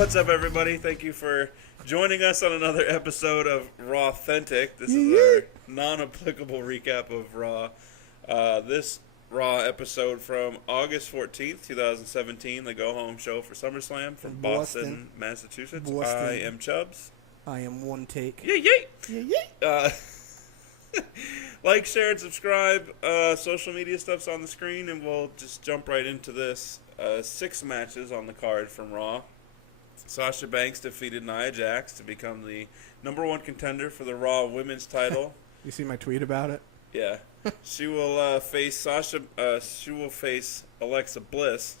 What's up, everybody? Thank you for joining us on another episode of Raw-Thentic. This is our non-applicable recap of Raw. This Raw episode from August 14th, 2017, the go-home show for SummerSlam from Boston, Massachusetts. I am Chubbs. I am One Take. Yay, yay! Yay, yay! Like, share, and subscribe. Social media stuff's on the screen, and we'll just jump right into this. 6 matches on the card from Raw. Sasha Banks defeated Nia Jax to become the #1 contender for the Raw Women's title. You see my tweet about it? Yeah. She will face Sasha. She will face Alexa Bliss.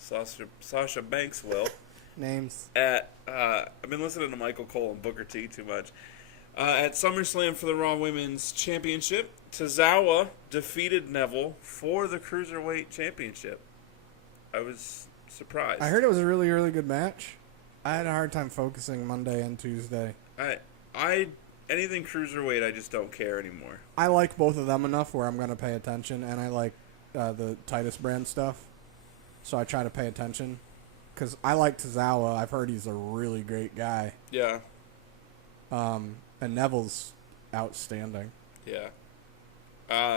Sasha Banks will. Names. I've been listening to Michael Cole and Booker T too much. At SummerSlam for the Raw Women's Championship, Tozawa defeated Neville for the Cruiserweight Championship. I was surprised. I heard it was a really, really good match. I had a hard time focusing Monday and Tuesday. Anything Cruiserweight, I just don't care anymore. I like both of them enough where I'm going to pay attention, and I like the Titus brand stuff, so I try to pay attention. Because I like Tozawa. I've heard he's a really great guy. Yeah. And Neville's outstanding. Yeah.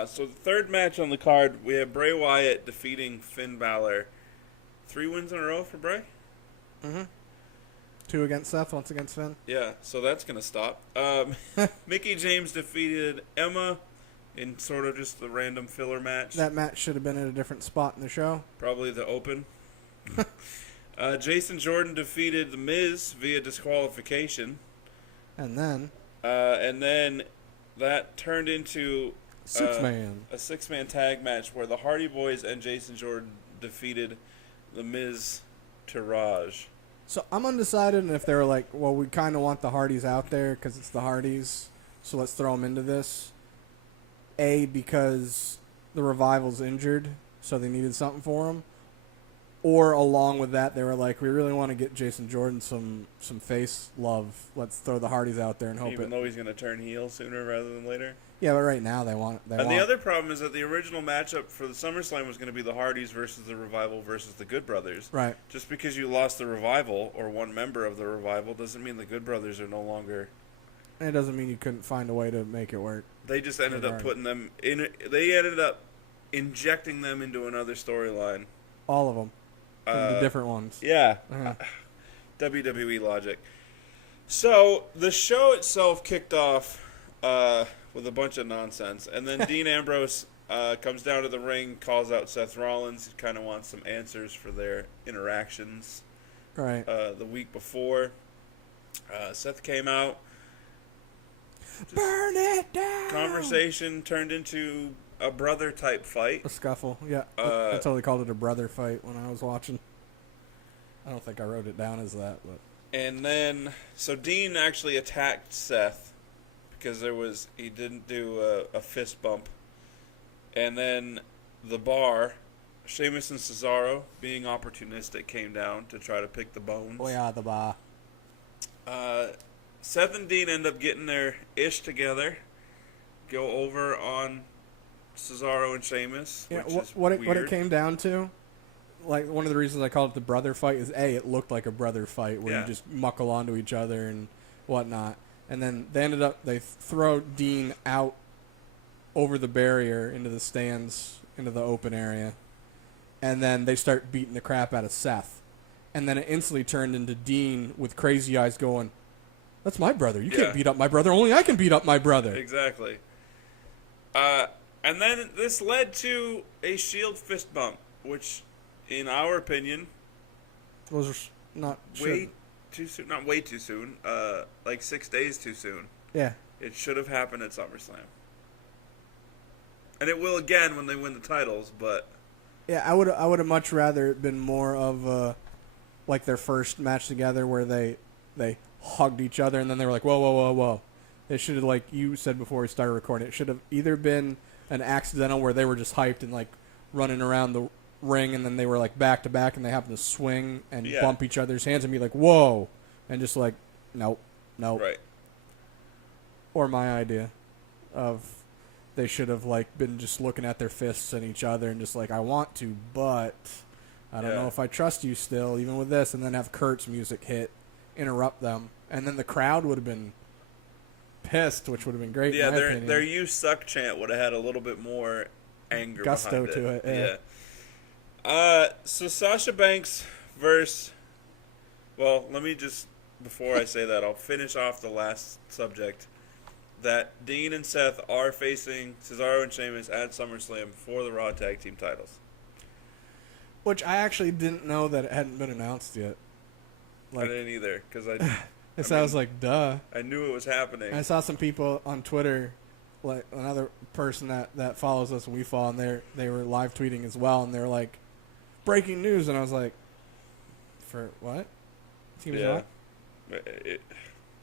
So the third match on the card, we have Bray Wyatt defeating Finn Balor. 3 wins in a row for Bray? Mm-hmm. 2 against Seth, once against Finn. Yeah, so that's going to stop. Mickey James defeated Emma in sort of just the random filler match. That match should have been at a different spot in the show. Probably the open. Jason Jordan defeated The Miz via disqualification. And then that turned into a 6-man tag match where the Hardy Boys and Jason Jordan defeated The Miz to Raj. So I'm undecided if they were like, well, we kind of want the Hardys out there because it's the Hardys, so let's throw them into this. A, because the Revival's injured, so they needed something for him. Or along with that, they were like, we really want to get Jason Jordan some face love. Let's throw the Hardys out there and hope Even though he's going to turn heel sooner rather than later? Yeah, but right now they want... The other problem is that the original matchup for the SummerSlam was going to be the Hardys versus the Revival versus the Good Brothers. Right. Just because you lost the Revival, or one member of the Revival, doesn't mean the Good Brothers are no longer... And it doesn't mean you couldn't find a way to make it work. They just ended up putting them in... They ended up injecting them into another storyline. All of them. The different ones. Yeah. WWE logic. So, the show itself kicked off with a bunch of nonsense. And then Dean Ambrose comes down to the ring, calls out Seth Rollins. He kind of wants some answers for their interactions Right. the week before. Seth came out. Burn it down! Conversation turned into a brother-type fight. A scuffle, yeah. I totally called it a brother fight when I was watching. I don't think I wrote it down as that, but... And then, so Dean actually attacked Seth because he didn't do a fist bump. And then the Bar, Sheamus and Cesaro, being opportunistic, came down to try to pick the bones. Oh yeah, the Bar. Seth and Dean end up getting their ish together, go over on Cesaro and Sheamus, Yeah, which is what weird. it came down to, like one of the reasons I called it the brother fight is it looked like a brother fight where you just muckle onto each other and whatnot. And then they throw Dean out over the barrier into the stands, into the open area. And then they start beating the crap out of Seth. And then it instantly turned into Dean with crazy eyes going, that's my brother. You can't beat up my brother. Only I can beat up my brother. Exactly. And then this led to a Shield fist bump, which, in our opinion, was not too soon. Not way too soon. Like 6 days too soon. Yeah. It should have happened at SummerSlam. And it will again when they win the titles, but... Yeah, I would have much rather it been more of like their first match together where they hugged each other and then they were like, whoa, whoa, whoa, whoa. It should have, like you said before we started recording, it should have either been an accidental where they were just hyped and like running around the ring and then they were like back to back and they happened to swing and bump each other's hands and be like, whoa. And just like, nope. Right. Or my idea of they should have like been just looking at their fists and each other and just like, I want to, but I don't know if I trust you still, even with this, and then have Kurt's music hit interrupt them, and then the crowd would have been pissed, which would have been great. Yeah, in my opinion. their "You Suck" chant would have had a little bit more anger, gusto behind it. to it. Yeah. So Sasha Banks versus. Well, let me just before I say that, I'll finish off the last subject. That Dean and Seth are facing Cesaro and Sheamus at SummerSlam for the Raw Tag Team titles. Which I actually didn't know that it hadn't been announced yet. I didn't either, because I was like, duh. I knew it was happening. I saw some people on Twitter, like another person that follows us and we follow, and they were live tweeting as well, and they're like, breaking news, and I was like, for what? Teams what?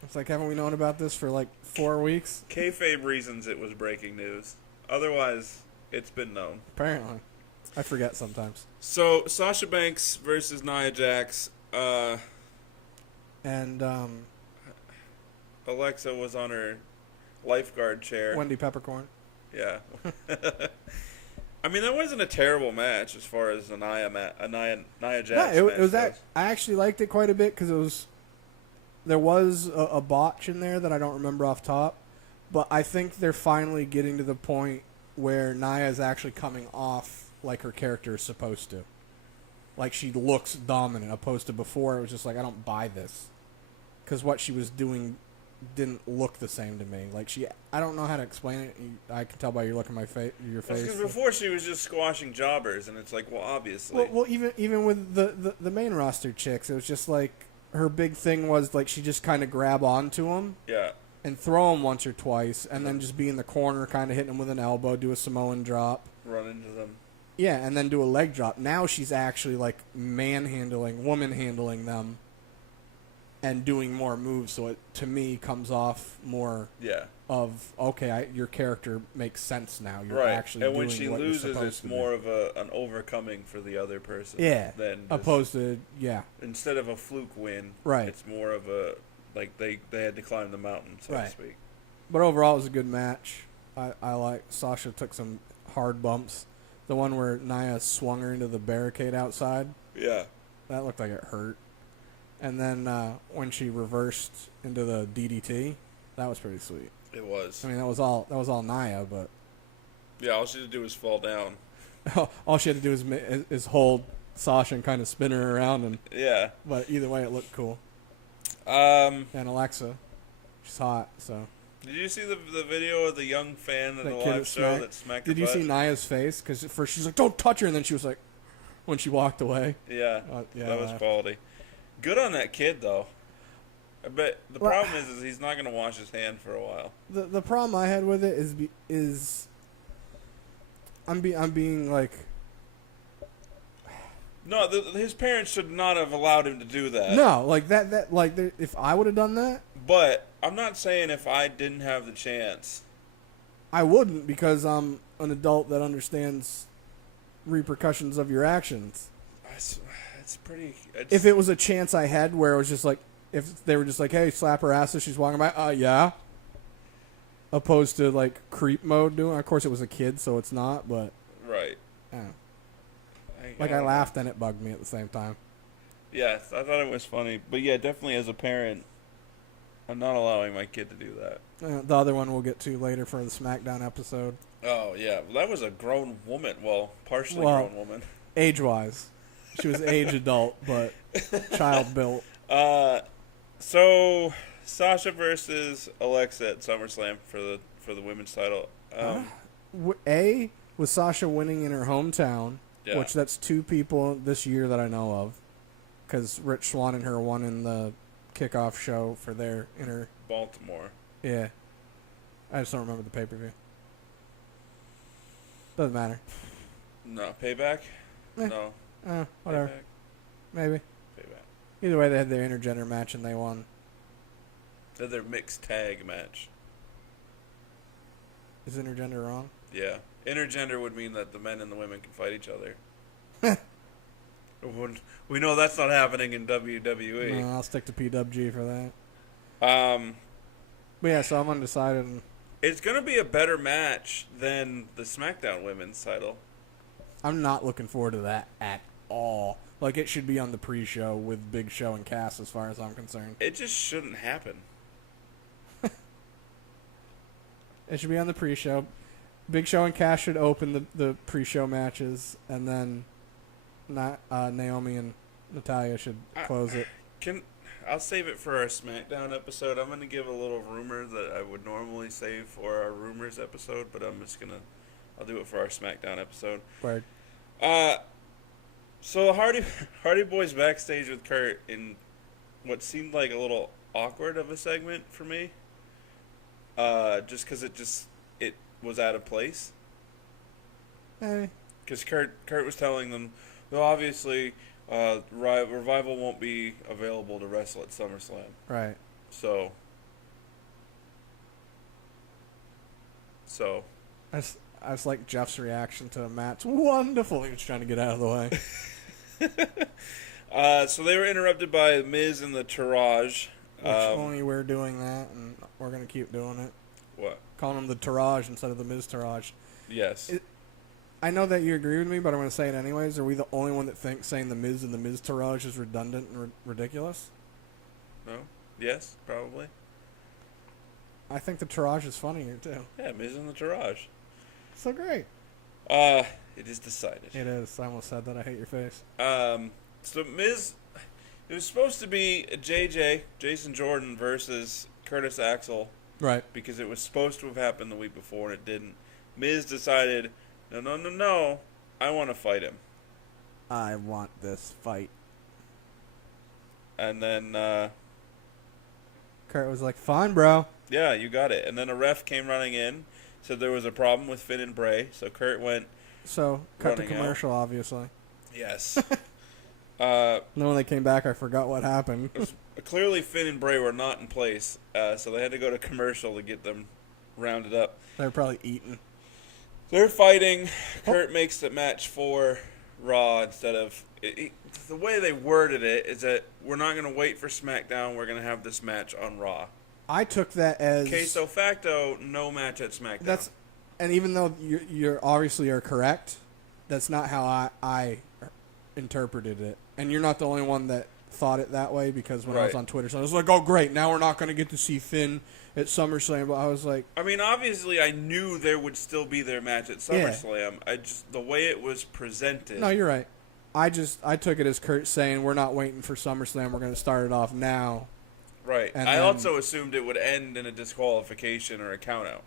It's like, haven't we known about this for like 4 weeks? Kayfabe reasons it was breaking news. Otherwise, it's been known. Apparently. I forget sometimes. So, Sasha Banks versus Nia Jax. And Alexa was on her lifeguard chair. Wendy Peppercorn. Yeah. I mean, that wasn't a terrible match as far as a Nia Jax match it was goes. I actually liked it quite a bit because there was a botch in there that I don't remember off top, but I think they're finally getting to the point where Nia is actually coming off like her character is supposed to. Like, she looks dominant, opposed to before it was just like, I don't buy this. Because what she was doing didn't look the same to me. Like, I don't know how to explain it. I can tell by your look at your face. Because before she was just squashing jobbers, and it's like, well, obviously. Well, even with the main roster chicks, it was just like, her big thing was, like, she just kind of grab onto them. Yeah. And throw them once or twice, and then just be in the corner, kind of hitting them with an elbow, do a Samoan drop. Run into them. Yeah, and then do a leg drop. Now she's actually, like, woman-handling them and doing more moves, so it, to me, comes off more of, okay, your character makes sense now. You're actually doing what you're supposed to do. And when she loses, it's more of an overcoming for the other person. Yeah, than opposed to, instead of a fluke win, it's more of a, like, they had to climb the mountain, so to speak. But overall, it was a good match. I like Sasha took some hard bumps. The one where Nia swung her into the barricade outside. Yeah. That looked like it hurt. And then when she reversed into the DDT, that was pretty sweet. It was. I mean, that was all Nia, but yeah, all she had to do was fall down. All she had to do is hold Sasha and kind of spin her around, and But either way, it looked cool. And Alexa, she's hot, so. Did you see the video of the young fan at the live show that smacked her butt? Did you see Nia's face? Because at first she's like, "Don't touch her," and then she was like, when she walked away. Yeah, that was quality. Good on that kid, though. I bet the problem is he's not going to wash his hand for a while. The problem I had with it is I'm being like. No, his parents should not have allowed him to do that. No, like that like if I would have done that. But I'm not saying if I didn't have the chance. I wouldn't, because I'm an adult that understands repercussions of your actions. It's pretty. If it was a chance I had where it was just like, if they were just like, hey, slap her ass as she's walking by, yeah. Opposed to like creep mode doing. Of course, it was a kid, so it's not. But right. Yeah. I laughed and it bugged me at the same time. Yes, I thought it was funny, but yeah, definitely as a parent, I'm not allowing my kid to do that. The other one we'll get to later for the SmackDown episode. Oh yeah, well, that was a grown woman. Well, partially grown woman. Age-wise, she was age adult, but child built. So Sasha versus Alexa at SummerSlam for the women's title. With Sasha winning in her hometown, which that's 2 people this year that I know of, because Rich Swann and her won in the kickoff show for their inner Baltimore. Yeah, I just don't remember the pay-per-view. Doesn't matter. No payback. No. Whatever. Payback. Maybe. Payback. Either way, they had their intergender match and they won. They had their mixed tag match. Is intergender wrong? Yeah. Intergender would mean that the men and the women can fight each other. We know that's not happening in WWE. No, I'll stick to PWG for that. But yeah, so I'm undecided. It's going to be a better match than the SmackDown Women's title. I'm not looking forward to that at all. Like, it should be on the pre-show with Big Show and Cass, as far as I'm concerned. It just shouldn't happen. It should be on the pre-show. Big Show and Cass should open the pre-show matches, and then Naomi and Natalya should close it. I'll save it for our SmackDown episode. I'm going to give a little rumor that I would normally save for our rumors episode, but I'll do it for our SmackDown episode. Word. So Hardy Boys backstage with Kurt in what seemed like a little awkward of a segment for me. Just because it was out of place. Hey. Because Kurt was telling them, well, obviously, Revival won't be available to wrestle at SummerSlam. Right. So. I just like Jeff's reaction to Matt's wonderful. He was trying to get out of the way. So they were interrupted by Miz and the Taraj. Which only we're doing that, and we're going to keep doing it. What? Calling him the Taraj instead of the Miz Taraj. Yes. I know that you agree with me, but I'm going to say it anyways. Are we the only one that thinks saying the Miz and the Miz Taraj is redundant and ridiculous? No? Yes, probably. I think the Taraj is funnier, too. Yeah, Miz and the Taraj. So great. It is decided. It is. I almost said that. I hate your face. So Miz, it was supposed to be JJ, Jason Jordan versus Curtis Axel. Right. Because it was supposed to have happened the week before and it didn't. Miz decided, no, I want to fight him. I want this fight. And then, Kurt was like, fine, bro. Yeah, you got it. And then a ref came running in, said there was a problem with Finn and Bray, so Kurt went. So, cut the commercial, obviously. Yes. Then when they came back, I forgot what happened. Clearly, Finn and Bray were not in place, so they had to go to commercial to get them rounded up. They were probably eating. They're fighting. Kurt makes the match for Raw instead of... the way they worded it is that we're not going to wait for SmackDown, we're going to have this match on Raw. I took that as... Okay, so facto, no match at SmackDown. And even though you're obviously are correct, that's not how I interpreted it. And you're not the only one that thought it that way, because when I was on Twitter, so I was like, oh, great, now we're not going to get to see Finn at SummerSlam. But I was like... I mean, obviously, I knew there would still be their match at SummerSlam. Yeah. The way it was presented... No, you're right. I took it as Kurt saying, we're not waiting for SummerSlam, we're going to start it off now. Right. And I also assumed it would end in a disqualification or a countout.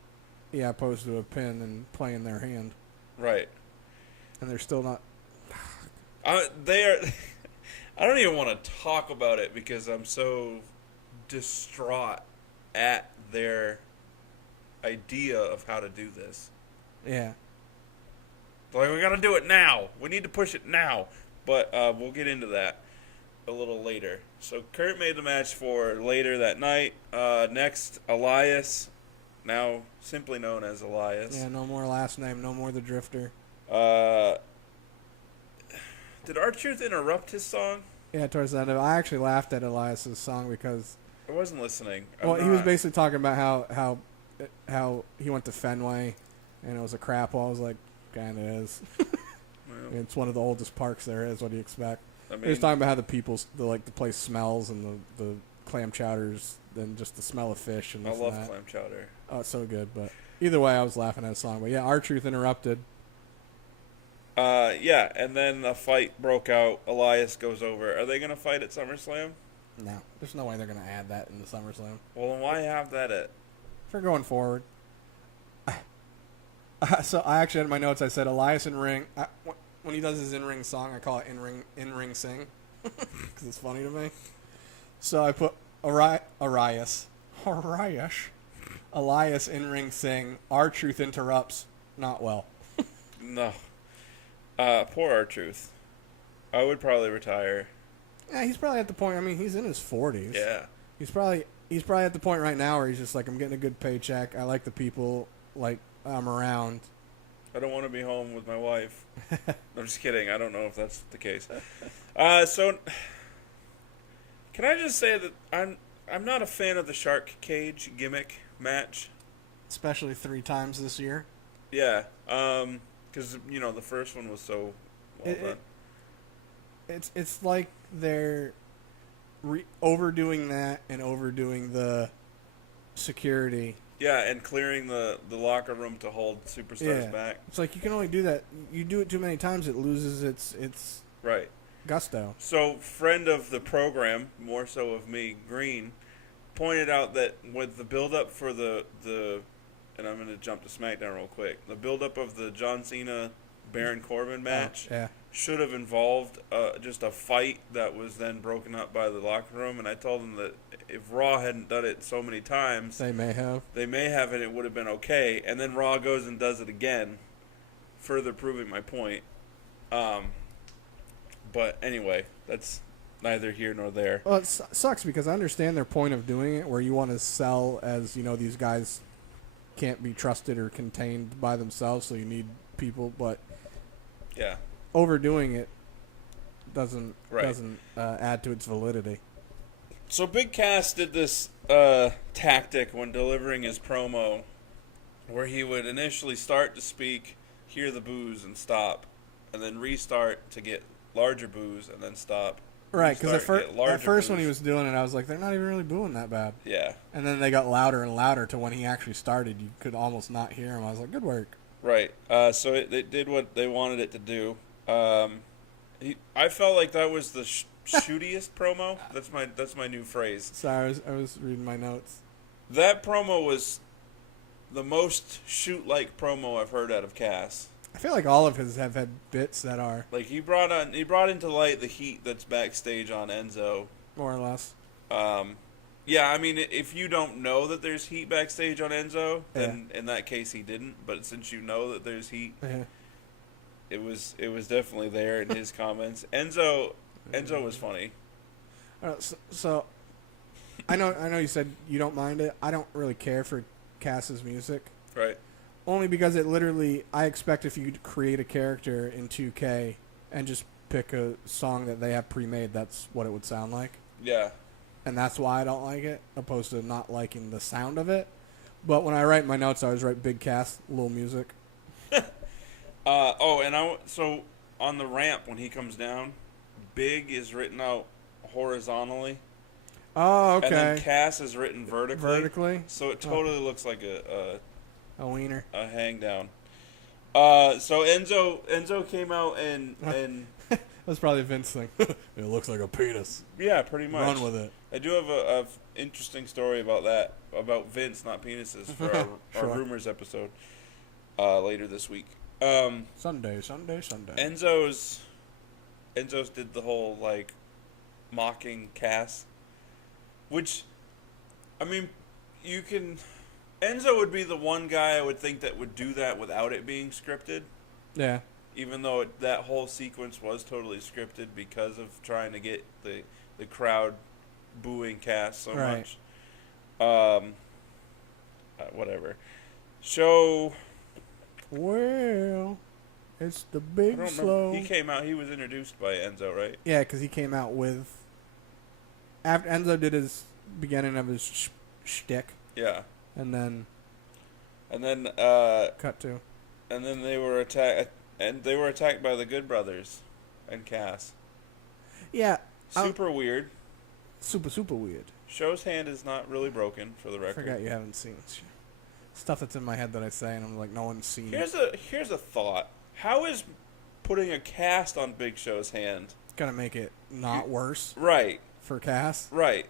Yeah, opposed to a pin and playing their hand. Right. And they're still not... They are... I don't even want to talk about it because I'm so distraught at their idea of how to do this. Yeah. Like, we got to do it now. We need to push it now. But we'll get into that a little later. So Kurt made the match for later that night. Next, Elias, now simply known as Elias. Yeah, no more last name, no more the Drifter. Did R-Truth interrupt his song? Yeah, towards the end of it. I actually laughed at Elias's song because... I wasn't listening. He was basically talking about how he went to Fenway and it was a crap wall. I was like, kind of is. Well, it's one of the oldest parks there is. What do you expect? I mean, he was talking about how the place smells and the clam chowders, then just the smell of fish and this I love and that. clam chowder. Oh, it's so good. But either way, I was laughing at his song. But yeah, R-Truth interrupted. Yeah, and then a fight broke out. Elias goes over. Are they going to fight at SummerSlam? No, there's no way they're going to add that into SummerSlam. Well, then why have that at? For going forward. So I actually had in my notes, I said Elias in ring. When he does his in-ring song, I call it in-ring sing. Because it's funny to me. So I put Elias in-ring sing. R-Truth interrupts. Not well. No. Poor R-Truth. I would probably retire. Yeah, he's probably at the point. I mean, he's in his 40s. Yeah. He's probably at the point right now where he's just like, I'm getting a good paycheck. I like the people like I'm around. I don't want to be home with my wife. I'm just kidding. I don't know if that's the case. So, can I just say that I'm not a fan of the shark cage gimmick match, especially 3 times this year. Yeah. Because the first one was so well done. It's like they're overdoing that and overdoing the security. Yeah, and clearing the locker room to hold superstars back. It's like you can only do that. You do it too many times, it loses its right gusto. So, friend of the program, more so of me, Green, pointed out that with the build-up for the and I'm going to jump to SmackDown real quick, the build-up of the John Cena Baron Corbin match should have involved just a fight that was then broken up by the locker room, and I told them that if Raw hadn't done it so many times, they may have, and it would have been okay, and then Raw goes and does it again, further proving my point. But anyway, that's neither here nor there. Well, it sucks because I understand their point of doing it, where you want to sell as, these guys can't be trusted or contained by themselves, so you need people, but yeah, overdoing it doesn't add to its validity. So Big Cass did this tactic when delivering his promo, where he would initially start to speak, hear the boos, and stop, and then restart to get larger boos, and then stop. Right, because at first when he was doing it, I was like, they're not even really booing that bad. Yeah. And then they got louder and louder to when he actually started. You could almost not hear him. I was like, good work. Right. So it did what they wanted it to do. I felt like that was the shootiest promo. That's my new phrase. Sorry, I was reading my notes. That promo was the most shoot-like promo I've heard out of Cass. I feel like all of his have had bits that are like he brought into light the heat that's backstage on Enzo, more or less. Yeah, I mean, if you don't know that there's heat backstage on Enzo, then in that case he didn't. But since you know that there's heat, it was definitely there in his comments. Enzo was funny. So I know you said you don't mind it. I don't really care for Cass's music. Right. Only because it literally, I expect if you create a character in 2K and just pick a song that they have pre-made, that's what it would sound like. Yeah. And that's why I don't like it, opposed to not liking the sound of it. But when I write my notes, I always write Big Cass, little music. So on the ramp when he comes down, Big is written out horizontally. Oh, okay. And then Cass is written vertically. Vertically? So it totally looks like a wiener. A hang down. So Enzo came out and that's probably a Vince thing. It looks like a penis. Yeah, pretty much. Run with it. I do have a interesting story about that, about Vince, not penises, for our rumors episode later this week. Sunday. Enzo's did the whole like mocking Cass, which, I mean, you can. Enzo would be the one guy I would think that would do that without it being scripted. Yeah. Even though that whole sequence was totally scripted because of trying to get the crowd booing Cass so much. Whatever. Well, it's the big slow. He came out. He was introduced by Enzo, right? Yeah, because he came out with. After Enzo did his beginning of his shtick. Yeah. And then cut to. And then they were attacked by the Good Brothers and Cass. Yeah. Super weird. Super weird. Show's hand is not really broken, for the record. I forgot you haven't seen stuff that's in my head that I say, and I'm like, no one's seen it. Here's a thought. How is putting a cast on Big Show's hand gonna make it not worse? Right. For Cass? Right.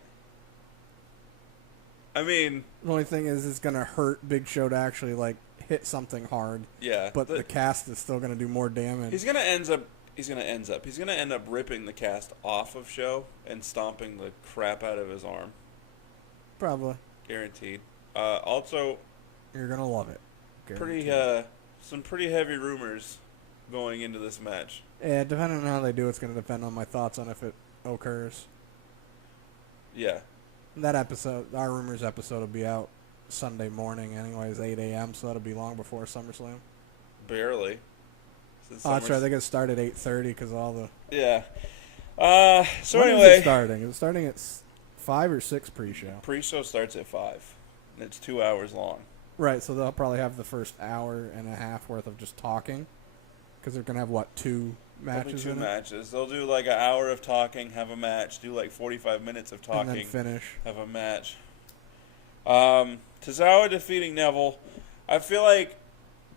I mean, the only thing is it's going to hurt Big Show to actually like hit something hard. Yeah. But the cast is still going to do more damage. He's going to end up ripping the cast off of Show and stomping the crap out of his arm. Probably. Guaranteed. Also, you're going to love it. Guaranteed. Some pretty heavy rumors going into this match. Yeah, depending on how they do, it's going to depend on my thoughts on if it occurs. Yeah. That episode, our rumors episode, will be out Sunday morning anyways, 8 a.m., so that'll be long before SummerSlam. Barely. That's right. They get started at 8:30 because all the... Yeah. So when anyway... Is it starting? Is it starting at 5 or 6 pre-show? Pre-show starts at 5, and it's 2 hours long. Right, so they'll probably have the first hour and a half worth of just talking because they're going to have, 2 matches. There'll be 2 matches. They'll do like an hour of talking, have a match. Do like 45 minutes of talking, and then finish. Have a match. Tozawa defeating Neville. I feel like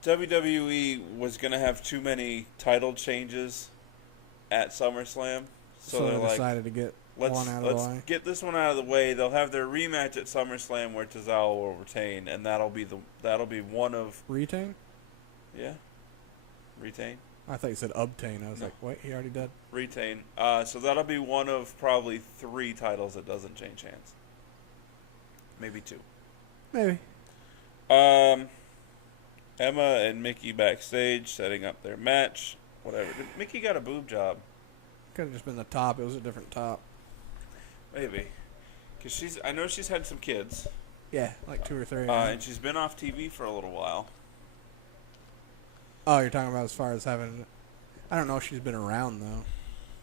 WWE was gonna have too many title changes at SummerSlam, so they they're decided to get one out of the way. Let's get this one out of the way. They'll have their rematch at SummerSlam where Tozawa will retain, and that'll be one of retain. Yeah, retain. I thought you said obtain. I was like, wait, he already did. Retain. So that'll be one of probably 3 titles that doesn't change hands. Maybe 2. Maybe. Emma and Mickey backstage setting up their match. Whatever. Mickey got a boob job. Could have just been the top. It was a different top. Maybe. Because I know she's had some kids. Yeah, like 2 or 3. And she's been off TV for a little while. Oh, you're talking about as far as having... I don't know if she's been around, though.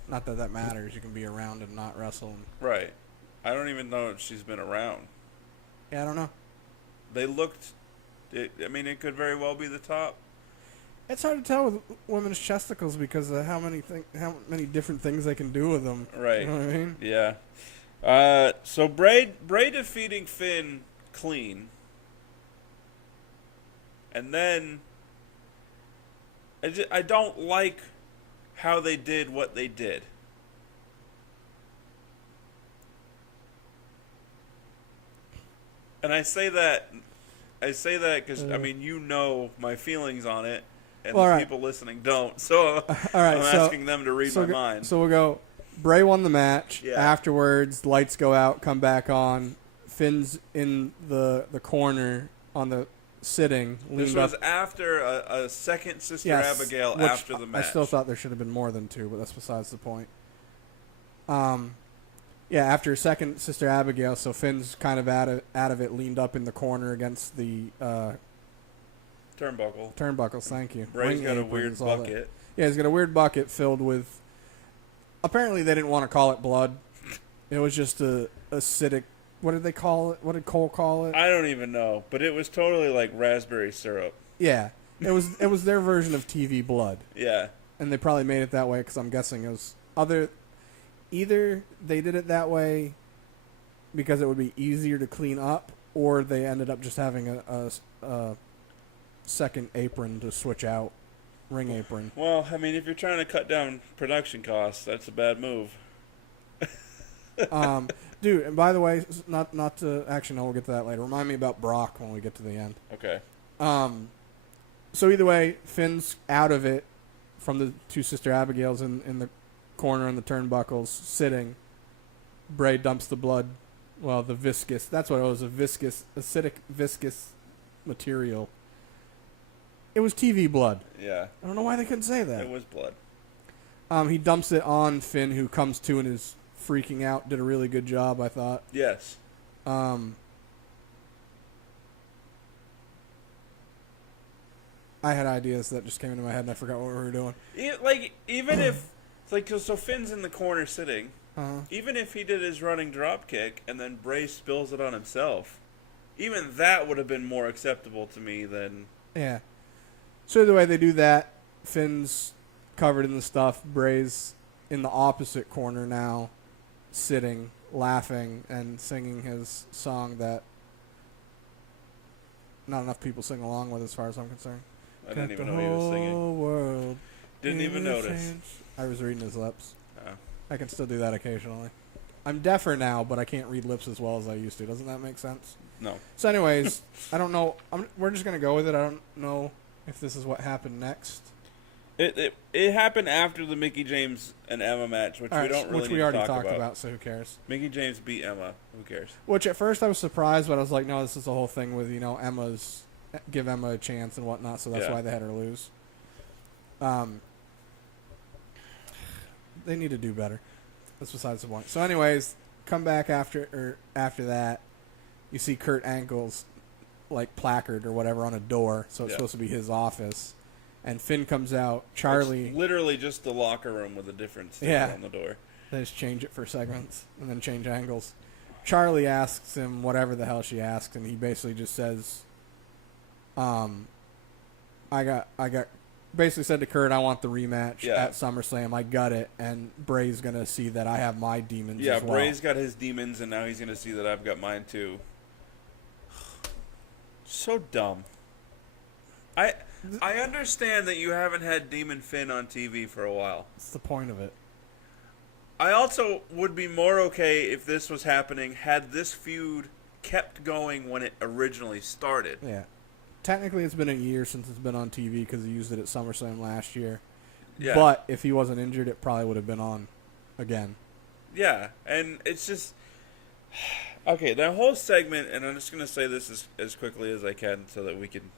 Not that matters. You can be around and not wrestle. Right. I don't even know if she's been around. Yeah, I don't know. They looked... it could very well be the top. It's hard to tell with women's chesticles because of how many different things they can do with them. Right. You know what I mean? Yeah. So Bray defeating Finn clean. And then... I don't like how they did what they did. And I say that because, you know my feelings on it, and well, the right. people listening don't. So all right, I'm asking them to read my go, mind. So we'll go, Bray won the match. Yeah. Afterwards, lights go out, come back on. Finn's in the corner on the sitting. This was after a second Sister Abigail after the match. I still thought there should have been more than 2, but that's besides the point. Yeah, after a second Sister Abigail, so Finn's kind of out of it, leaned up in the corner against the turnbuckles. Thank you. Bray's got a weird bucket. Yeah, he's got a weird bucket filled with. Apparently, they didn't want to call it blood. It was just a acidic. What did they call it? What did Cole call it? I don't even know, but it was totally like raspberry syrup. Yeah, it was their version of TV blood. Yeah, and they probably made it that way because I'm guessing it was either they did it that way because it would be easier to clean up, or they ended up just having a second apron to switch out, ring apron. Well, if you're trying to cut down production costs, that's a bad move. Dude, and by the way, not to actually, no, we'll get to that later. Remind me about Brock when we get to the end. Okay. So either way, Finn's out of it from the 2 Sister Abigails in the corner in the turnbuckles, sitting. Bray dumps the blood. Well, the viscous. That's what it was. Acidic viscous material. It was TV blood. Yeah. I don't know why they couldn't say that. It was blood. He dumps it on Finn, who comes to and is freaking out. Did a really good job, I thought. Yes. I had ideas that just came into my head and I forgot what we were doing. Even if, so Finn's in the corner sitting. Even if he did his running drop kick and then Bray spills it on himself, even that would have been more acceptable to me than... Yeah. So either way, they do that. Finn's covered in the stuff. Bray's in the opposite corner now, sitting, laughing, and singing his song that not enough people sing along with as far as I'm concerned. I didn't even know he was singing. World didn't even notice. I was reading his lips. Oh. I can still do that occasionally. I'm deafer now, but I can't read lips as well as I used to. Doesn't that make sense? No. So anyways, I don't know. We're just going to go with it. I don't know if this is what happened next. It happened after the Mickie James and Emma match, which we don't really which we need already to talk talked about, so who cares? Mickie James beat Emma. Who cares? Which at first I was surprised, but I was like, no, this is the whole thing with, give Emma a chance and whatnot, so that's why they had her lose. They need to do better. That's besides the point. So anyways, come back after that, you see Kurt Angle's placard or whatever on a door, so it's supposed to be his office. And Finn comes out. Charlie... It's literally just the locker room with a different sticker on the door. They just change it for segments and then change angles. Charlie asks him whatever the hell she asks, and he basically just says, I got basically said to Kurt, I want the rematch Yeah. at SummerSlam. I got it. And Bray's going to see that I have my demons as well. Bray's got his demons, and now he's going to see that I've got mine too. So dumb. I understand that you haven't had Demon Finn on TV for a while. What's the point of it? I also would be more okay if this was happening had this feud kept going when it originally started. Yeah. Technically, it's been a year since it's been on TV because he used it at SummerSlam last year. Yeah. But if he wasn't injured, it probably would have been on again. Yeah, and it's just... Okay, that whole segment, and I'm just going to say this as quickly as I can so that we can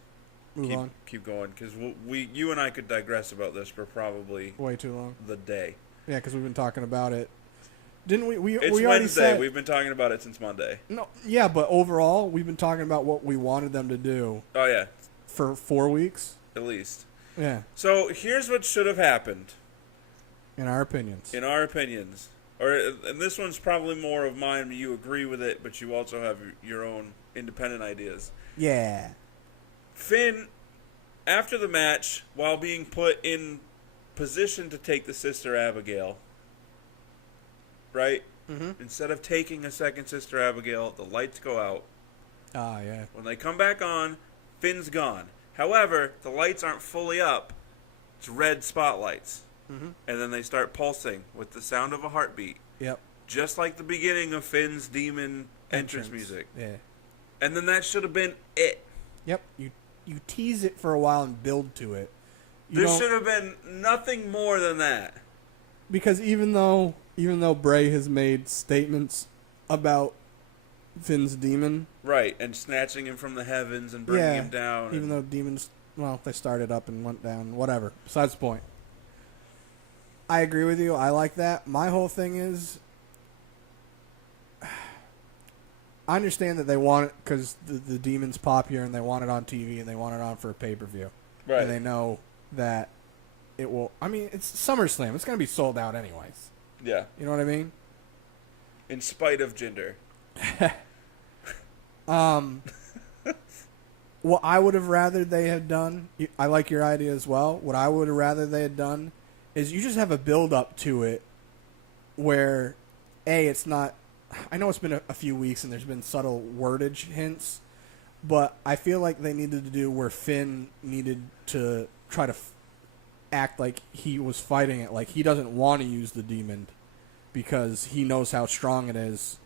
keep going, because you and I could digress about this for probably... Way too long. ...the day. Yeah, because we've been talking about it. Didn't we? It's we already Wednesday. said, We've been talking about it since Monday. No, yeah, but overall, we've been talking about what we wanted them to do. Oh, yeah. For 4 weeks? At least. Yeah. So, here's what should have happened. In our opinions. In our opinions. And this one's probably more of mine. You agree with it, but you also have your own independent ideas. Yeah. Finn, after the match, while being put in position to take the Sister Abigail, right? Mm-hmm. Instead of taking a second Sister Abigail, the lights go out. Ah, yeah. When they come back on, Finn's gone. However, the lights aren't fully up. It's red spotlights. Mm-hmm. And then they start pulsing with the sound of a heartbeat. Yep. Just like the beginning of Finn's demon entrance music. Yeah. And then that should have been it. Yep. You tease it for a while and build to it. There should have been nothing more than that. Because even though Bray has made statements about Finn's demon, right, and snatching him from the heavens and bringing him down. Even though demons, well, they started up and went down, whatever. Besides the point. I agree with you. I like that. My whole thing is, I understand that they want it because the demon's popular and they want it on TV and they want it on for a pay-per-view. Right. And they know that it will, I mean, it's SummerSlam. It's going to be sold out anyways. Yeah. You know what I mean? In spite of gender. What I would have rather they had done, I like your idea as well. What I would have rather they had done is you just have a build-up to it where, it's not, I know it's been a few weeks and there's been subtle wordage hints, but I feel like they needed to do where Finn needed to try to act like he was fighting it, like he doesn't want to use the demon because he knows how strong it is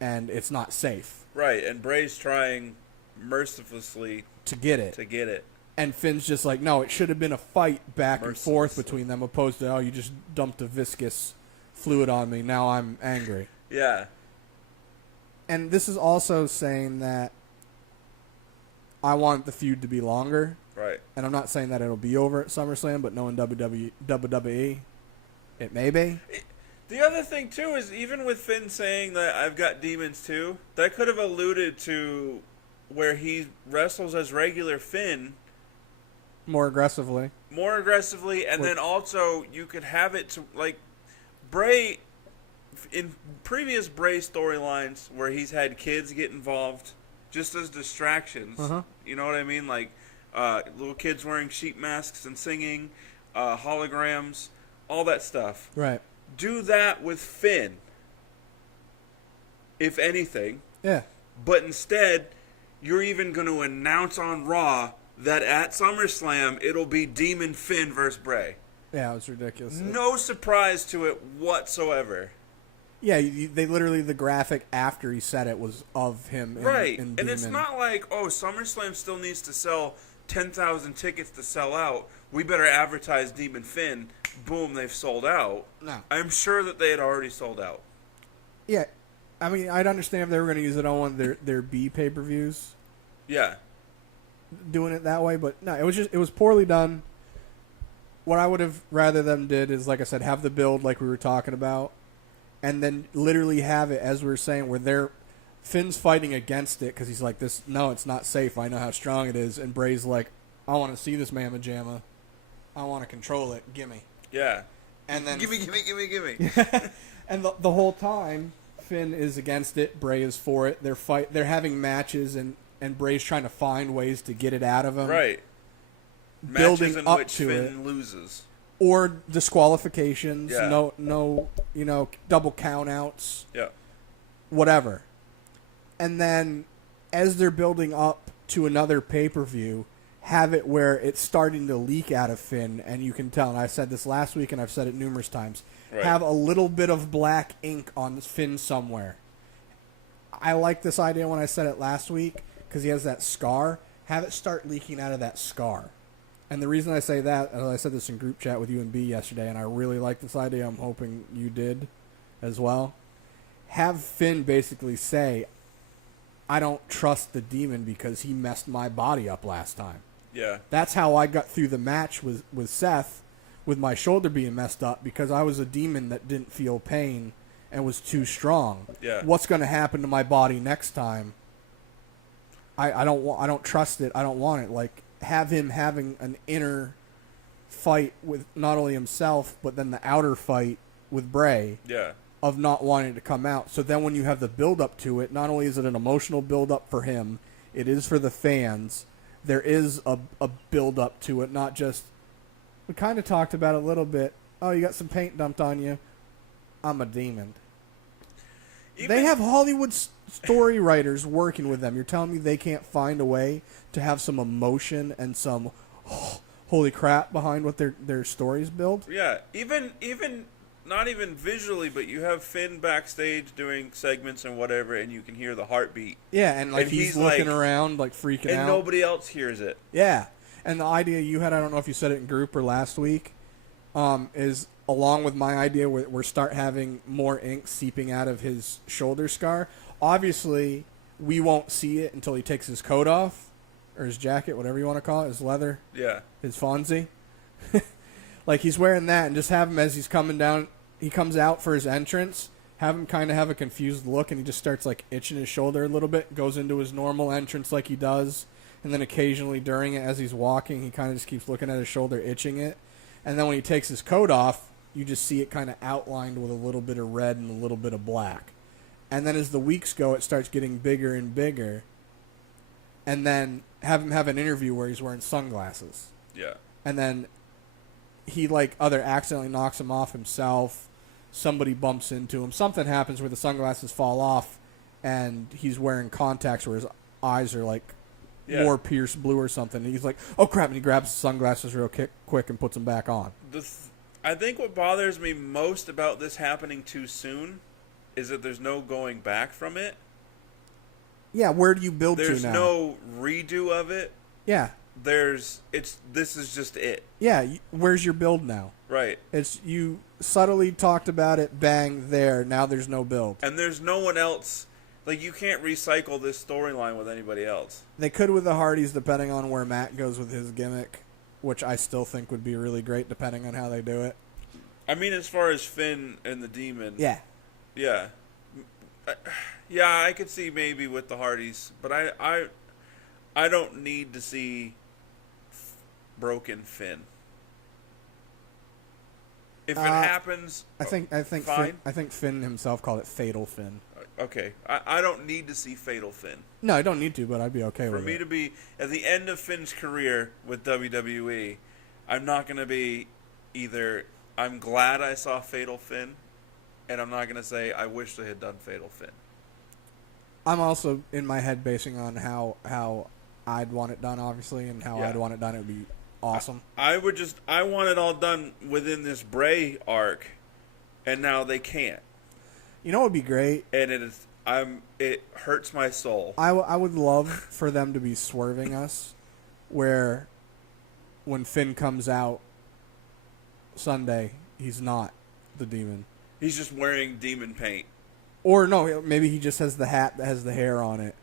and it's not safe. Right, and Bray's trying mercilessly to get it. And Finn's just like, no, it should have been a fight back and forth between them, opposed to, you just dumped a viscous fluid on me, now I'm angry. Yeah. And this is also saying that I want the feud to be longer. Right. And I'm not saying that it'll be over at SummerSlam, but knowing WWE, it may be. The other thing, too, is even with Finn saying that I've got demons, too, that could have alluded to where he wrestles as regular Finn. More aggressively, and then also you could have it to, like, Bray, in previous Bray storylines where he's had kids get involved just as distractions, you know what I mean? Like, little kids wearing sheep masks and singing, holograms, all that stuff. Right. Do that with Finn, if anything. Yeah. But instead, you're even going to announce on Raw that at SummerSlam, it'll be Demon Finn versus Bray. Yeah, it was ridiculous. No surprise to it whatsoever. Yeah, they literally, the graphic after he said it was of him. Right. In And Demon. it's not like, SummerSlam still needs to sell 10,000 tickets to sell out. We better advertise Demon Finn. Boom, they've sold out. No. I'm sure that they had already sold out. Yeah. I mean, I'd understand if they were going to use it on one of their B pay-per-views. Yeah. Doing it that way, but no, it was poorly done. What I would have rather them did is, like I said, have the build like we were talking about, and then literally have it, as we were saying, where Finn's fighting against it because he's like, no, it's not safe. I know how strong it is. And Bray's like, I want to see this mamma jamma. I want to control it. Gimme. Yeah. And then Gimme. And the whole time, Finn is against it. Bray is for it. They're having matches, and Bray's trying to find ways to get it out of him. Right. building Matches in up which to it, Finn loses. or disqualifications, Yeah. no, double countouts, Yeah. whatever. And then as they're building up to another pay-per-view, have it where it's starting to leak out of Finn, and you can tell, and I said this last week and I've said it numerous times, Right. have a little bit of black ink on Finn somewhere. I like this idea when I said it last week because he has that scar. Have it start leaking out of that scar. And the reason I say that, as I said this in group chat with you and B yesterday, and I really like this idea, I'm hoping you did as well. Have Finn basically say, I don't trust the demon because he messed my body up last time. Yeah. That's how I got through the match with Seth, with my shoulder being messed up, because I was a demon that didn't feel pain and was too strong. Yeah. What's going to happen to my body next time? I don't trust it. I don't want it. Like, have him having an inner fight with not only himself, but then the outer fight with Bray. Yeah. Of not wanting to come out. So then when you have the build-up to it, not only is it an emotional build-up for him, it is for the fans. There is a build-up to it, not just... We kind of talked about it a little bit. Oh, you got some paint dumped on you. I'm a demon. They have Hollywood story writers working with them. You're telling me they can't find a way to have some emotion and some holy crap behind what their stories build? Yeah. Even not even visually, but you have Finn backstage doing segments and whatever, and you can hear the heartbeat. Yeah, and like And he's he's looking like- around, like freaking out. And nobody else hears it. Yeah, and the idea you had, I don't know if you said it in group or last week, is along with my idea where we start having more ink seeping out of his shoulder scar. Obviously, we won't see it until he takes his coat off, or his jacket, whatever you want to call it, his leather, Yeah. his Fonzie. Like he's wearing that, and just have him as he's coming down, he comes out for his entrance, have him kind of have a confused look, and he just starts like itching his shoulder a little bit, goes into his normal entrance like he does, and then occasionally during it as he's walking, he kind of just keeps looking at his shoulder, itching it. And then when he takes his coat off, you just see it kind of outlined with a little bit of red and a little bit of black. And then as the weeks go, it starts getting bigger and bigger. And then have him have an interview where he's wearing sunglasses. Yeah. And then he like either accidentally knocks him off himself, somebody bumps into him, something happens where the sunglasses fall off, and he's wearing contacts where his eyes are like more pierced blue or something. And he's like, oh crap, and he grabs the sunglasses real quick and puts them back on. I think what bothers me most about this happening too soon is that there's no going back from it. Yeah, where do you build to now? There's no redo of it. Yeah. This is just it. Yeah, where's your build now? Right. It's you subtly talked about it, bang, there, now there's no build. And there's no one else. Like, you can't recycle this storyline with anybody else. They could with the Hardys, depending on where Matt goes with his gimmick, which I still think would be really great, depending on how they do it. I mean, as far as Finn and the Demon. Yeah. Yeah. Yeah, I could see maybe with the Hardys, but I don't need to see broken Finn. If it happens, I think fine. I think Finn himself called it Fatal Finn. Okay, I don't need to see Fatal Finn. No, I don't need to, but I'd be okay with it. For me to be at the end of Finn's career with WWE, I'm not going to be either I'm glad I saw Fatal Finn, and I'm not going to say I wish they had done Fatal Finn. I'm also in my head basing on how I'd want it done, obviously, and how I'd want it done. It would be awesome. I want it all done within this Bray arc, and now they can't. You know what would be great? And it hurts my soul. I would love for them to be swerving us, where when Finn comes out Sunday, he's not the demon. He's just wearing demon paint. Or no, maybe he just has the hat that has the hair on it.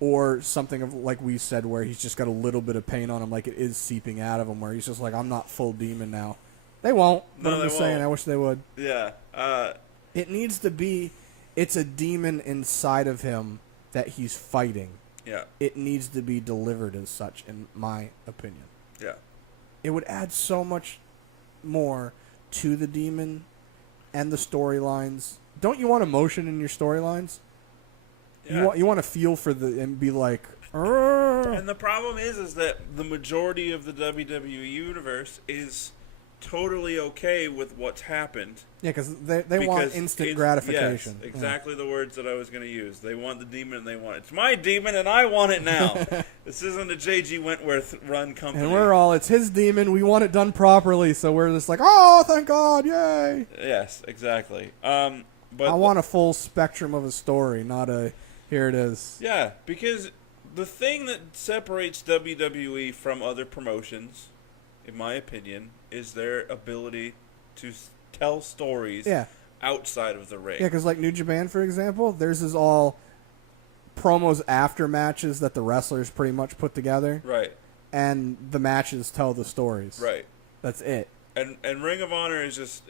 Or something of like we said, where he's just got a little bit of paint on him, like it is seeping out of him, where he's just like, I'm not full demon now. They won't, but No, I'm they just saying, won't. I wish they would. Yeah. It needs to be, it's a demon inside of him that he's fighting. Yeah. It needs to be delivered as such, in my opinion. Yeah. It would add so much more to the demon and the storylines. Don't you want emotion in your storylines? Yeah. You want to feel for and be like, "Arr!" And the problem is that the majority of the WWE universe is totally okay with what's happened. Yeah, because they want instant gratification. Yes, exactly the words that I was going to use. They want the demon and they want it. It's my demon and I want it now. This isn't a J.G. Wentworth run company. And we're all, it's his demon, we want it done properly, so we're just like, oh, thank God, yay. Yes, exactly. But I want a full spectrum of a story, not a, here it is. Yeah, because the thing that separates WWE from other promotions, in my opinion, is their ability to tell stories outside of the ring. Yeah, because like New Japan, for example, theirs is all promos after matches that the wrestlers pretty much put together. Right. And the matches tell the stories. Right. That's it. And Ring of Honor is just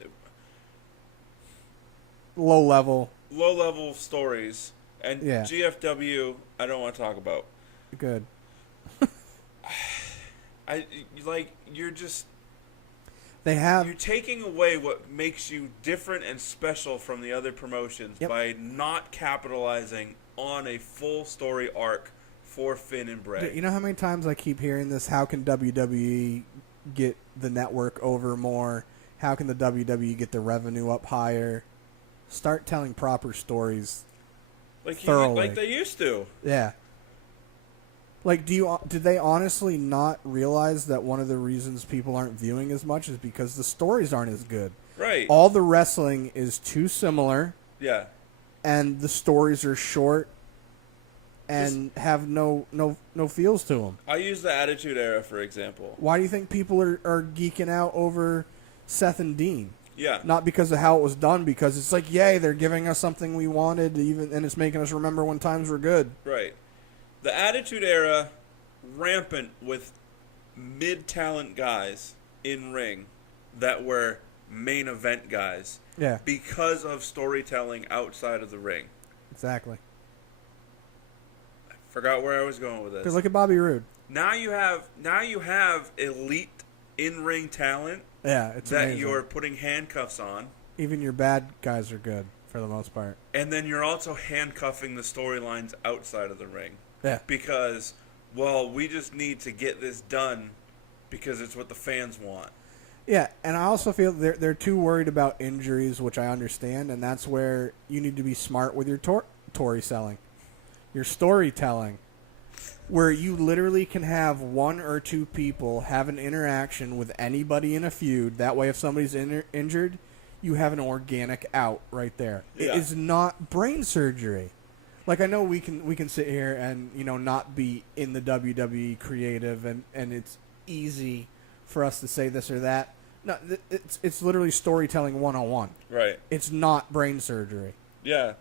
low level stories. And GFW, I don't want to talk about. Good. You're taking away what makes you different and special from the other promotions by not capitalizing on a full story arc for Finn and Bray. You know how many times I keep hearing this? How can WWE get the network over more? How can the WWE get the revenue up higher? Start telling proper stories. Thoroughly. Like they used to. Yeah. Like, did they honestly not realize that one of the reasons people aren't viewing as much is because the stories aren't as good? Right. All the wrestling is too similar. Yeah. And the stories are short and have no feels to them. I use the Attitude Era, for example. Why do you think people are geeking out over Seth and Dean? Yeah. Not because of how it was done, because it's like, yay, they're giving us something we wanted, and it's making us remember when times were good. Right. The Attitude Era, rampant with mid-talent guys in ring that were main event guys. Yeah. Because of storytelling outside of the ring. Exactly. I forgot where I was going with this. Because look at Bobby Roode. Now you have elite in-ring talent. Yeah, it's that amazing. You're putting handcuffs on. Even your bad guys are good for the most part. And then you're also handcuffing the storylines outside of the ring. Yeah. Because, well, we just need to get this done because it's what the fans want. Yeah, and I also feel they're too worried about injuries, which I understand, and that's where you need to be smart with your Tory selling, your storytelling, where you literally can have one or two people have an interaction with anybody in a feud. That way, if somebody's injured, you have an organic out right there. Yeah. It is not brain surgery. Like, I know we can sit here and, not be in the WWE creative, and it's easy for us to say this or that. No, it's literally storytelling 101. Right. It's not brain surgery. Yeah.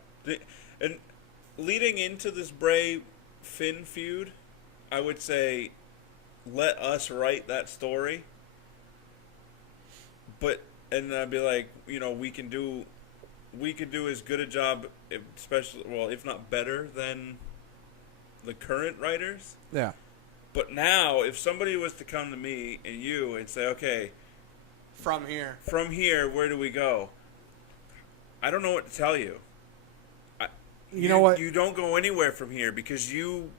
And leading into this Bray-Finn feud, I would say let us write that story. And I'd be like, we can do as good a job, especially, well, if not better than the current writers. Yeah. But now, if somebody was to come to me and you and say, okay, from here, where do we go? I don't know what to tell you. You know what? You don't go anywhere from here because you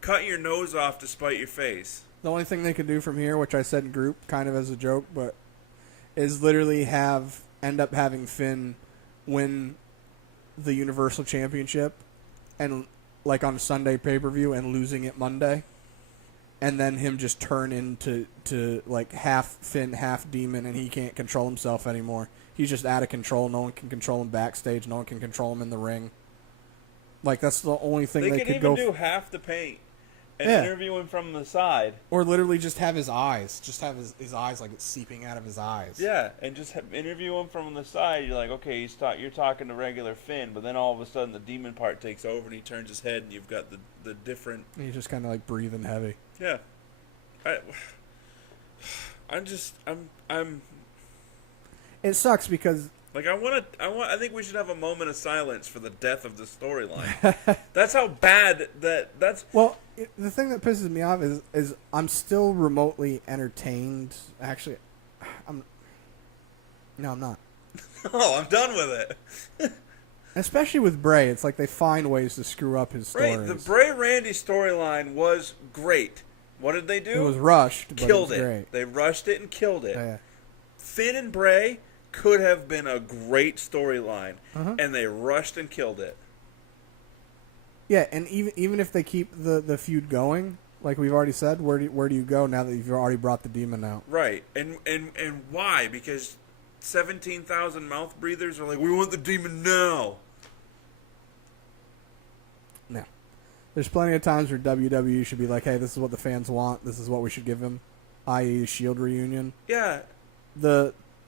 cut your nose off to spite your face. The only thing they could do from here, which I said in group kind of as a joke, but is literally end up having Finn win the Universal Championship and like on Sunday pay-per-view and losing it Monday, and then him just turn into like half Finn, half demon, and he can't control himself anymore. He's just out of control. No one can control him backstage. No one can control him in the ring. Like, that's the only thing they could go. They could even do half the paint and interview him from the side. Or literally just have his eyes. Just have his eyes like it's seeping out of his eyes. Yeah, and just interview him from the side. You're like, okay, you're talking to regular Finn, but then all of a sudden the demon part takes over and he turns his head and you've got the different... And he's just kind of like breathing heavy. Yeah. I'm... It sucks because... Like, I think we should have a moment of silence for the death of the storyline. That's how bad that's... Well, the thing that pisses me off is I'm still remotely entertained. Actually, No, I'm not. Oh, I'm done with it. Especially with Bray, it's like they find ways to screw up his stories. Right, the Bray-Randy storyline was great. What did they do? It was rushed, but killed it was great. They rushed it and killed it. Yeah. Finn and Bray could have been a great storyline, Uh-huh. and they rushed and killed it. Yeah, and even if they keep the feud going, like we've already said, where do you go now that you've already brought the demon out? Right, and why? Because 17,000 mouth breathers are like, we want the demon now. No. There's plenty of times where WWE should be like, hey, this is what the fans want. This is what we should give him, i.e. Shield reunion. Yeah.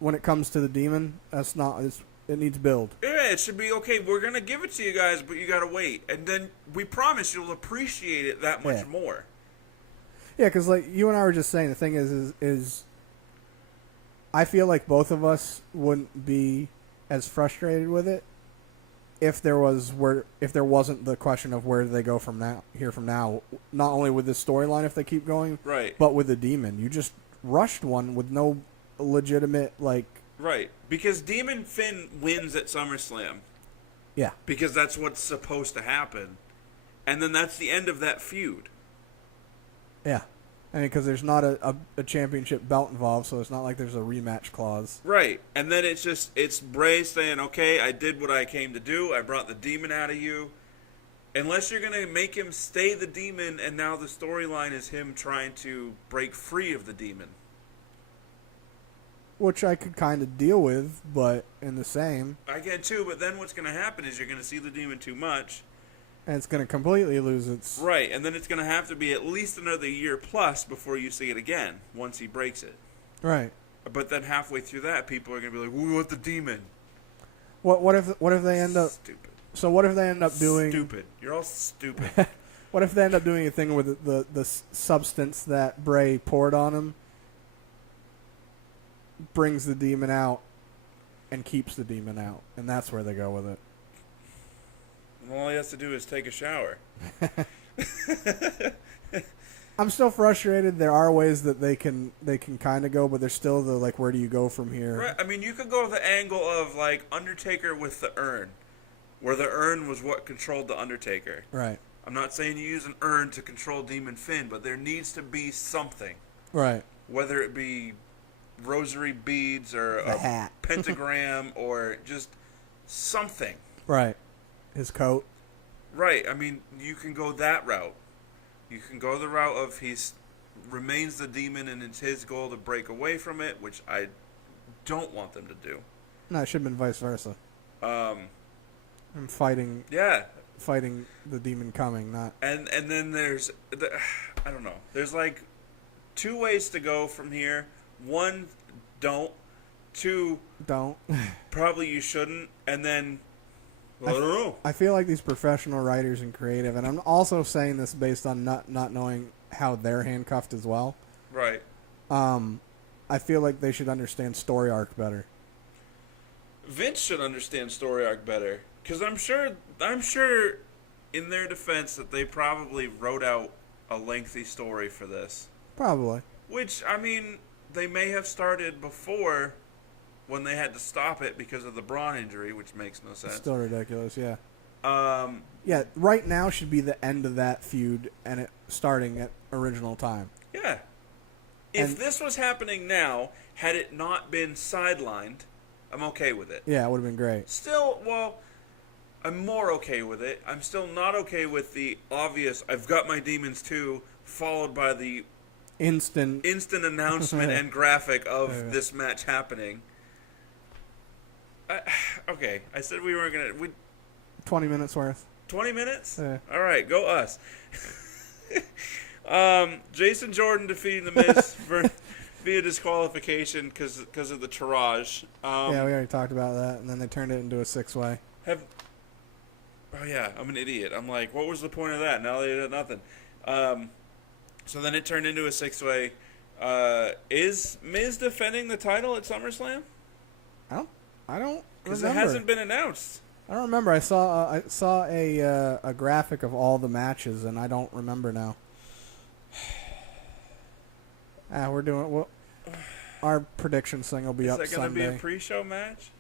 When it comes to the demon, that's not. It needs build. Yeah, it should be, okay, we're going to give it to you guys, but you got to wait. And then we promise you'll appreciate it that much more. Yeah, because like you and I were just saying, the thing is I feel like both of us wouldn't be as frustrated with it if there wasn't the question of where do they go from now. Not only with this storyline if they keep going, right, but with the demon. You just rushed one with no legitimate right, because Demon Finn wins at SummerSlam. Yeah, because that's what's supposed to happen, and then that's the end of that feud. Yeah. I mean, because there's not a championship belt involved, so it's not like there's a rematch clause. Right. And then it's Bray saying, okay, I did what I came to do. I brought the demon out of you. Unless you're going to make him stay the demon, and now the storyline is him trying to break free of the demon. Which I could kind of deal with, but in the same. I can too, but then what's going to happen is you're going to see the demon too much. And it's going to completely lose its... Right, and then it's going to have to be at least another year plus before you see it again, once he breaks it. Right. But then halfway through that, people are going to be like, we want the demon. What if they end up... Stupid. So what if they end up doing... Stupid. You're all stupid. What if they end up doing a thing with the substance that Bray poured on him, brings the demon out, and keeps the demon out, and that's where they go with it? All he has to do is take a shower. I'm still frustrated. There are ways that they can kind of go, but there's still the where do you go from here? Right. I mean, you could go the angle of Undertaker with the urn, where the urn was what controlled the Undertaker. Right. I'm not saying you use an urn to control Demon Finn, but there needs to be something. Right. Whether it be rosary beads or a hat. Pentagram or just something. Right. His coat. Right. I mean, you can go that route. You can go the route of remains the demon and it's his goal to break away from it, which I don't want them to do. No, it should have been vice versa. I'm fighting. Yeah. Fighting the demon coming, not. And then there's I don't know. There's two ways to go from here. One, don't. Two, don't. Probably you shouldn't. And then, I don't know. I feel like these professional writers and creative, and I'm also saying this based on not knowing how they're handcuffed as well. Right. I feel like they should understand story arc better. Vince should understand story arc better, because I'm sure in their defense that they probably wrote out a lengthy story for this. Probably. Which, I mean, they may have started before when they had to stop it because of the Braun injury, which makes no sense. It's still ridiculous, yeah. Yeah, right now should be the end of that feud and it starting at original time. Yeah. If this was happening now, had it not been sidelined, I'm okay with it. Yeah, it would have been great. Still, well, I'm more okay with it. I'm still not okay with the obvious, I've got my demons too, followed by the instant announcement and graphic of this match happening. Okay, I said we weren't going to... 20 minutes worth. 20 minutes? Yeah. All right, go us. Jason Jordan defeating The Miz via disqualification because of the Taraj. Yeah, we already talked about that, and then they turned it into a six-way. Oh, yeah, I'm an idiot. I'm like, what was the point of that? Now they did nothing. So then it turned into a six-way. Is Miz defending the title at SummerSlam? I don't because remember. It hasn't been announced. I don't remember. I saw a graphic of all the matches, and I don't remember now. We're doing our predictions thing will be up Sunday. Is that going to be a pre-show match?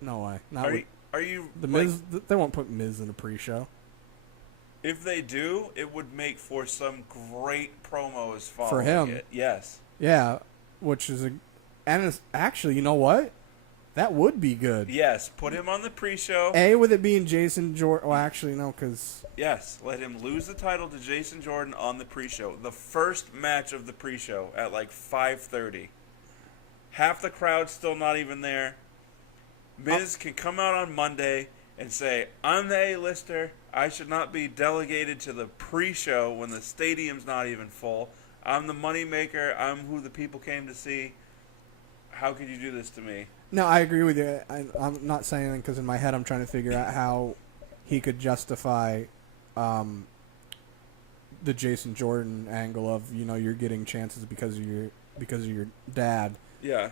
No way. Are you The Miz? They won't put Miz in a pre-show. If they do, it would make for some great promos following For him. it. Yes. Yeah, which is and it's, actually, you know what? That would be good. Yes, put him on the pre-show. With it being Jason Jordan. Well, actually, no, because... Yes, let him lose the title to Jason Jordan on the pre-show. The first match of the pre-show at like 5:30. Half the crowd's still not even there. Miz can come out on Monday and say, I'm the A-lister. I should not be delegated to the pre-show when the stadium's not even full. I'm the moneymaker. I'm who the people came to see. How could you do this to me? No, I agree with you. I'm not saying anything because in my head I'm trying to figure out how he could justify the Jason Jordan angle of, you're getting chances because of your dad. Yeah.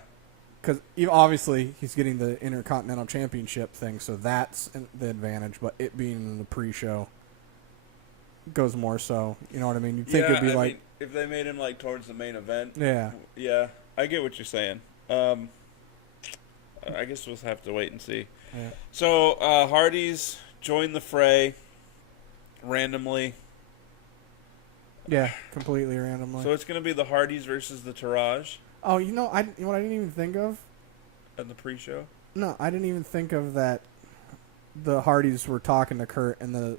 Because obviously he's getting the Intercontinental Championship thing, so that's the advantage. But it being in the pre-show goes more so. You know what I mean? You'd think it'd be like... if they made him like towards the main event. Yeah. Yeah, I get what you're saying. I guess we'll have to wait and see. Yeah. So, Hardy's joined the fray randomly. Yeah, completely randomly. So it's going to be the Hardys versus the Taraj Oh, you know what I didn't even think of? at the pre-show. No, I didn't even think of that. The Hardys were talking to Kurt, and the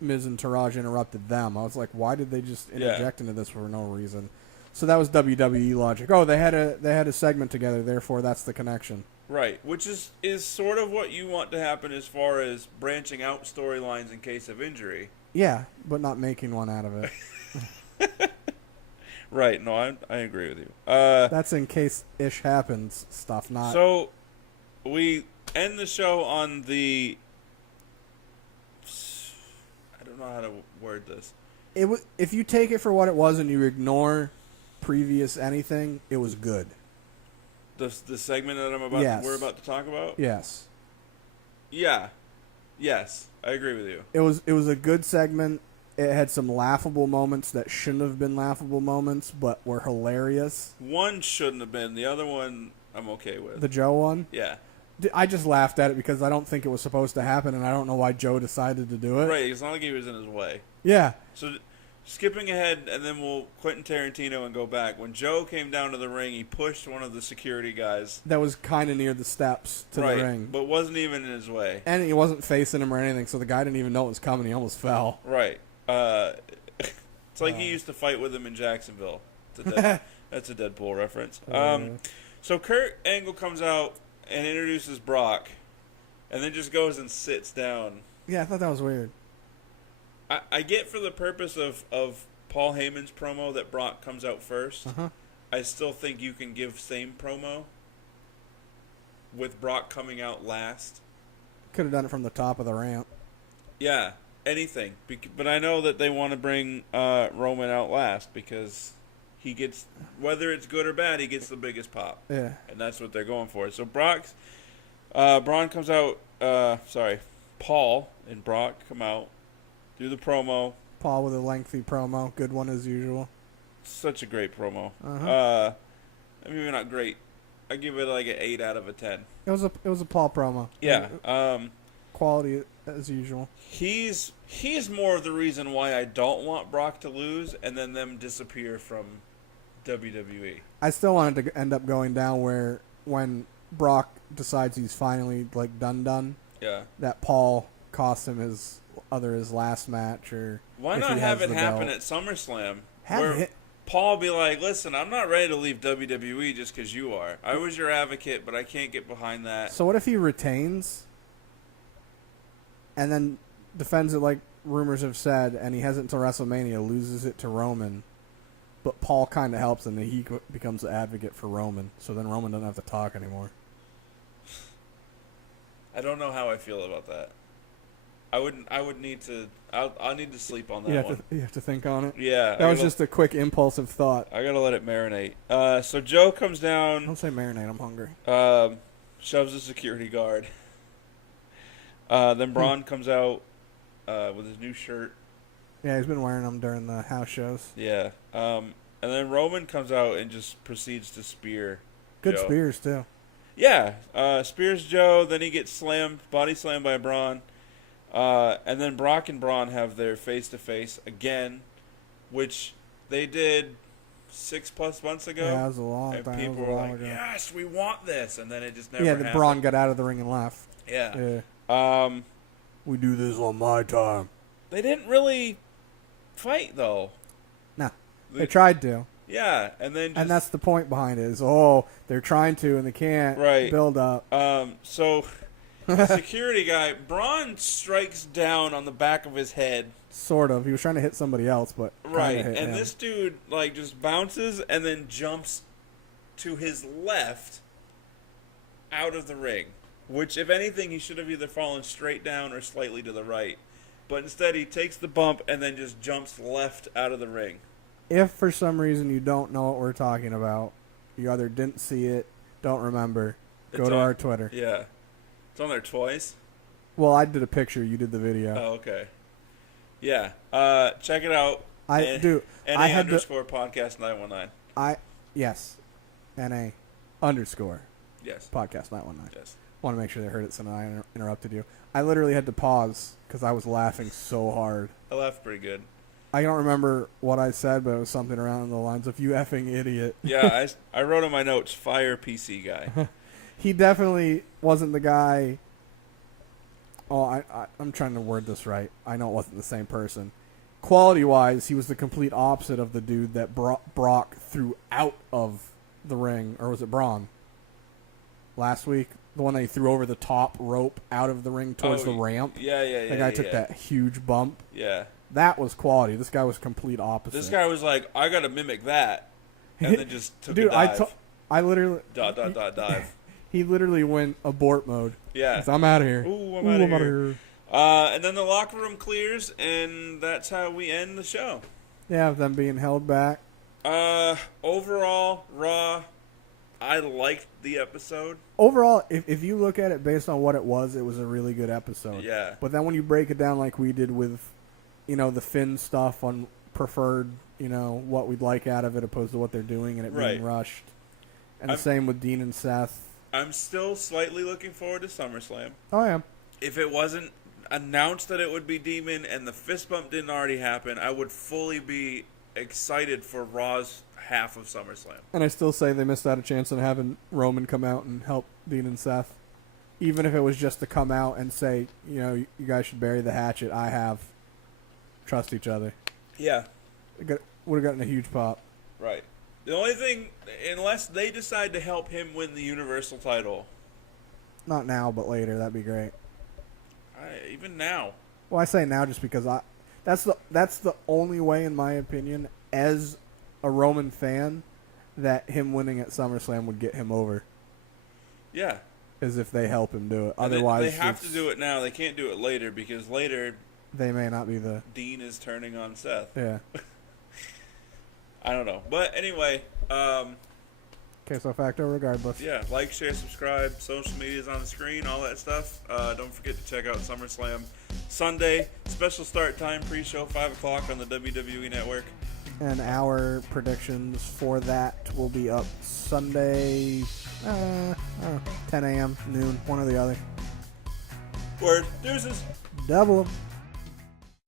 Miz and Taraj interrupted them. I was like, why did they just interject into this for no reason? So that was WWE logic. Oh, they had a segment together, therefore that's the connection. Right, which is sort of what you want to happen as far as branching out storylines in case of injury. Yeah, but not making one out of it. Right, no, I agree with you. That's in case ish happens stuff, not... So, we end the show on the... I don't know how to word this. If you take it for what it was and you ignore previous anything, it was good. The segment that we're about to talk about? Yes. Yeah. Yes, I agree with you. It was a good segment. It had some laughable moments that shouldn't have been laughable moments, but were hilarious. One shouldn't have been. The other one, I'm okay with. The Joe one? Yeah. I just laughed at it because I don't think it was supposed to happen, and I don't know why Joe decided to do it. Right, it's not like he was in his way. Yeah. So, skipping ahead, and then we'll Quentin Tarantino and go back. When Joe came down to the ring, he pushed one of the security guys. That was kind of near the steps to the ring. But wasn't even in his way. And he wasn't facing him or anything, so the guy didn't even know it was coming. He almost fell. Right. It's like he used to fight with him in Jacksonville. That's a Deadpool reference. So Kurt Angle comes out and introduces Brock, and then just goes and sits down. Yeah, I thought that was weird. I get for the purpose of Paul Heyman's promo that Brock comes out first. Uh-huh. I still think you can give same promo with Brock coming out last. Could have done it from the top of the ramp. Yeah, anything. But I know that they want to bring Roman out last because he gets, whether it's good or bad, he gets the biggest pop. Yeah. And that's what they're going for. So Braun comes out, Paul and Brock come out, do the promo. Paul with a lengthy promo. Good one as usual. Such a great promo. Uh-huh. Maybe not great. I give it like an 8 out of a 10. It was a Paul promo. Yeah. Quality as usual. He's more of the reason why I don't want Brock to lose and then them disappear from WWE. I still wanted to end up going down where when Brock decides he's finally like done. Yeah. That Paul cost him his last match, or why not have it happen at SummerSlam? Where Paul be like, listen, I'm not ready to leave WWE just because you are. I was your advocate, but I can't get behind that. So what if he retains and then defends it like rumors have said, and he has it until WrestleMania, loses it to Roman, but Paul kind of helps him, and he becomes the advocate for Roman, so then Roman doesn't have to talk anymore. I don't know how I feel about that. I'll need to sleep on that one. You have to think on it? Yeah. That was just a quick impulsive thought. I gotta let it marinate. So Joe comes down. Don't say marinate, I'm hungry. Shoves a security guard. Then Braun comes out with his new shirt. Yeah, he's been wearing them during the house shows. Yeah. And then Roman comes out and just proceeds to spear Good Joe. spears, too. Yeah, Spears Joe, then he gets body slammed by Braun. And then Brock and Braun have their face-to-face again, which they did 6+ months ago. Yeah, that was a long and time. people were like, yes, we want this. And then it just never happened. Yeah, Braun got out of the ring and left. Yeah. We do this on my time. They didn't really fight, though. No. They tried to. Yeah, and then and that's the point behind it is, they're trying to and they can't build up. So, security guy, Braun strikes down on the back of his head. Sort of. He was trying to hit somebody else, but right. Hit and him. This dude, just bounces and then jumps to his left out of the ring. Which, if anything, he should have either fallen straight down or slightly to the right. But instead, he takes the bump and then just jumps left out of the ring. If for some reason you don't know what we're talking about, you either didn't see it, don't remember, go to our Twitter. Yeah. It's on there twice? Well, I did a picture. You did the video. Oh, okay. Yeah. Check it out. I had _podcast 919. Yes. NA _ Yes. podcast 919. Yes. Want to make sure they heard it, so I interrupted you. I literally had to pause because I was laughing so hard. I laughed pretty good. I don't remember what I said, but it was something around the lines of "you effing idiot." Yeah, I wrote in my notes, "Fire PC guy." He definitely wasn't the guy. Oh, I'm trying to word this right. I know it wasn't the same person. Quality-wise, he was the complete opposite of the dude that Brock threw out of the ring, or was it Braun? Last week, the one that he threw over the top rope out of the ring towards the ramp. Yeah. The guy took that huge bump. Yeah. That was quality. This guy was complete opposite. This guy was like, I got to mimic that. And then just took a dive. I literally... Dive. He literally went abort mode. Yeah. I'm out of here. Ooh, I'm out of here. And then the locker room clears, and that's how we end the show. Yeah, them being held back. Overall, Raw, I liked the episode. Overall, if you look at it based on what it was a really good episode. Yeah. But then when you break it down like we did with, the Finn stuff on preferred, what we'd like out of it opposed to what they're doing and it being rushed. And the same with Dean and Seth. I'm still slightly looking forward to SummerSlam. Oh, yeah. If it wasn't announced that it would be Demon and the fist bump didn't already happen, I would fully be excited for Raw's half of SummerSlam. And I still say they missed out a chance on having Roman come out and help Dean and Seth. Even if it was just to come out and say, you guys should bury the hatchet. I have. Trust each other. Yeah. Would have gotten a huge pop. Right. The only thing, unless they decide to help him win the Universal title. Not now, but later. That'd be great. Even now. Well, I say now just because that's the only way, in my opinion, as a Roman fan, that him winning at SummerSlam would get him over. Yeah. Is if they help him do it. Otherwise, they have to do it now. They can't do it later because later they may not be the Dean is turning on Seth. Yeah. I don't know, but anyway. Queso facto, regardless. Yeah, like, share, subscribe. Social media's on the screen, all that stuff. Don't forget to check out SummerSlam Sunday. Special start time, pre-show 5:00 on the WWE Network. And our predictions for that will be up Sunday, 10 a.m., noon, one or the other. Word. Deuces. Double 'em.